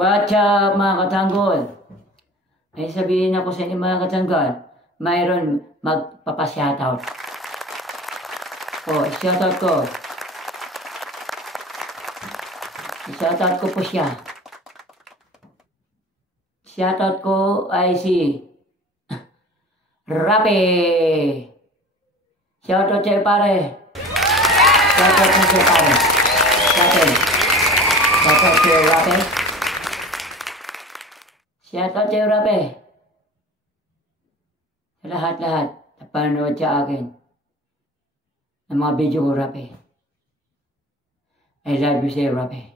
What's up mga katanggol? Ay sabihin ako sa inyo mga katanggol, mayroon magpapa-shoutout. Shoutout ko. Shoutout ko po siya. Shoutout ko ay si Rape. Shoutout sa'yo pare. Shoutout mo sa'yo pare. Rape. Shoutout sa'yo Rape. Shoutout sa'yo Rape. Sa lahat-lahat na panood sa akin ng mga video ko Rape. I love you sa'yo Rape.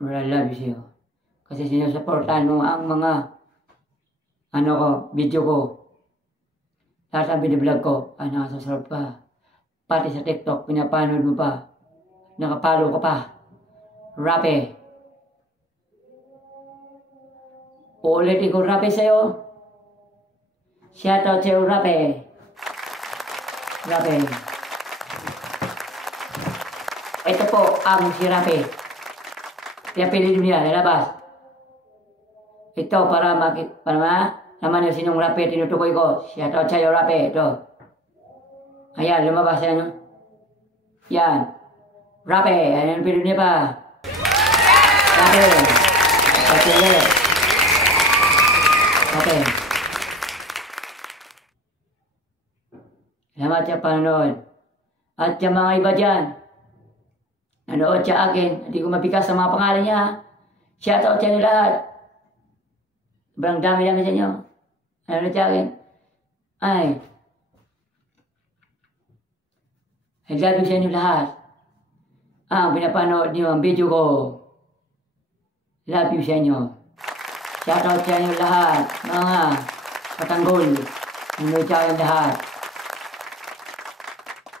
I love you sa'yo. Kasi sinusuportahan mo ang mga video ko. Lahat ang biniblog ko, nakasasarap pa. Pati sa TikTok, pinapanood mo pa. Nakapalo ka pa. Rape. Uulitin ko Rape sa'yo. Shoutout sa'yo Rape. Rape. Ito po ang si Rape. Pinapilin niya, lalabas. Ito para naman yung sinong Rape tinutukoy ko. Shoutout sa'yo Rape. Ito. Ayan, lumabas yan. Yan. Rape. Ayan, pilin niya pa. Rape. Rape. Okay. Salamat sa panonood. At sa mga iba dyan, nanood sa akin, hindi ko mapikas sa mga pangalan niya. Shoutout sa inyo lahat. Sobrang dami-dami sa inyo. Nanood sa akin. I love you sa inyo lahat. Ang pinapanood niyo ang video ko. Love you sa inyo. Shoutout sa inyo lahat. Mga katanggol. Nanood sa akin lahat.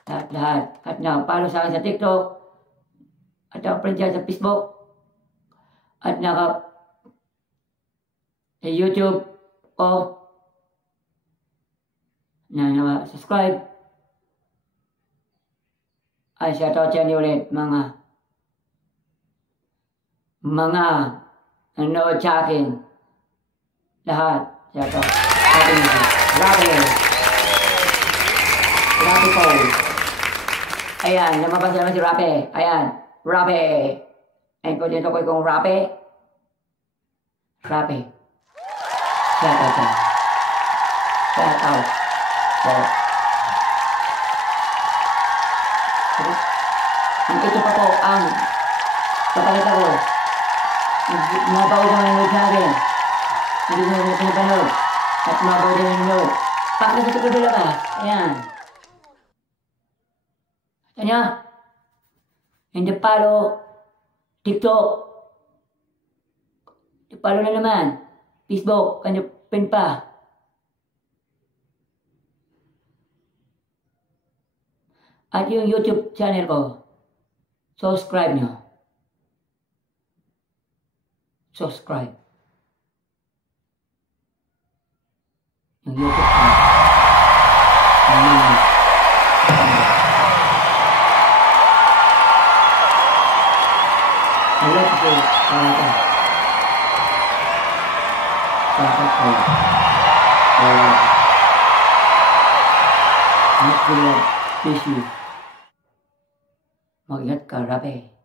Lahat. At follow sa akin sa TikTok. At friend dyan sa Facebook. At sa YouTube ko. Subscribe. Ay, shoutout sa inyo ulit, mga nanood sa akin. Lahat. Shoutout. Rape. Rape po. Ayan, lumabas naman si Rape. Ayan, Rape. Ayan po dito ko yung Rape. Rape. Shoutout sa. Shoutout. Ito pa po ang papakita ko. Mga bago na nanood sa akin. Hindi na pinapanood. At mga bago na nanood. Pakita sa kapila ba? Ayan. Kanya. Hindi follow TikTok. Hindi follow na naman. Facebook. Kanya pin pa. At yung YouTube channel ko, subscribe nyo. Subscribe. Yung YouTube channel. I love you. Mag-ingat ka, Rape.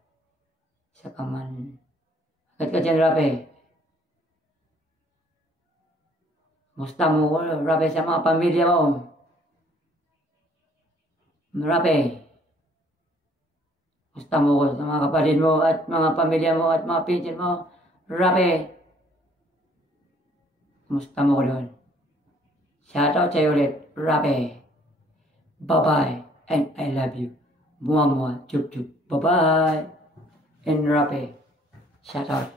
Isa ka man. Ingat ka dyan, Rape. Musta mo ko, Rape, sa mga pamilya mo. Rape. Musta mo ko sa mga kapatid mo at mga pamilya mo at mga pinsan mo. Rape. Musta mo ko doon. Shoutout sa'yo ulit, Rape. Bye-bye and I love you. Mua mua, chup chup. Bye-bye. And Rape. Shout out.